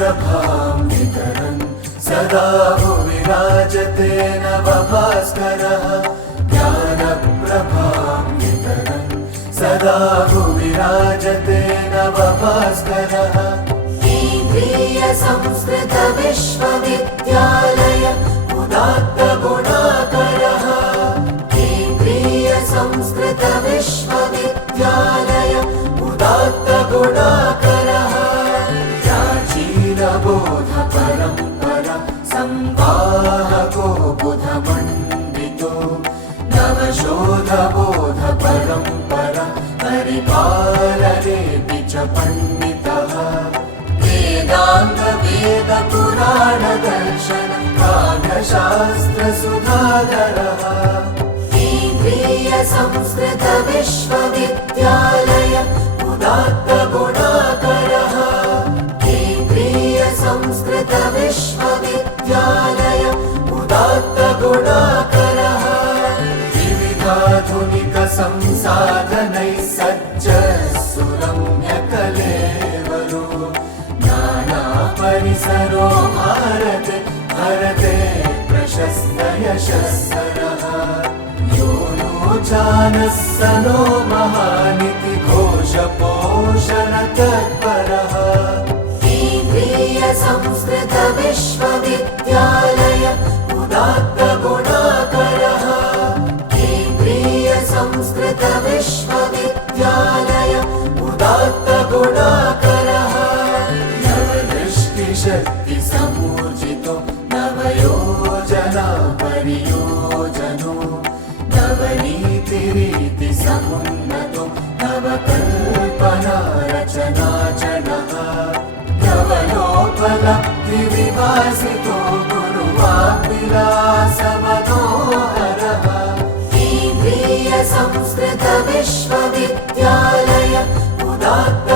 ज्ञानप्रभां वितरन् सदा भुवि राजते नवभास्करः ज्ञानप्रभां वितरन् सदा भुवि राजते नवभास्करः केन्द्रीय संस्कृत विश्वविद्यालय उदात्त गुणाकरः केन्द्रीय संस्कृत विश्वविद्यालय उदात्त गुणाकरः प्राचीनबोध परम्परा संवाहको बुधमण्डितो नवशोधबोध परम्परा परिपालनेऽपि च पण्डितः वेदांग वेद पुराण दर्शन काव्यशास्त्र सुधाकरः केन्द्रीय संस्कृत विश्वविद्यालय उदात्त गुणाकरः केन्द्रीय संस्कृत विश्वविद्यालय उदात्त गुणाकरः विविधाधुनिक संसाधनैः सज्ज सुरम्य कलेवरो नाना परिसरो भारते भरते प्रशस्त यशस्सरः यो नो जानः स नो महानिति घोषपोषण तत्परः केन्द्रीय संस्कृत विश्वविद्यालय उदात्त गुणाकरः केन्द्रीय संस्कृत विश्वविद्यालय उदात्त गुणाकरः नवदृष्टिशक्ति समूर्जितो नवयोजना परियोजनो नवनीतिरीति समुन्नतो नवकल्पना रचनाचनः नवलोपलब्धि विभासितो गुरुवाग्विलासमनोहरः केन्द्रीय संस्कृत विश्वविद्यालय उदात्त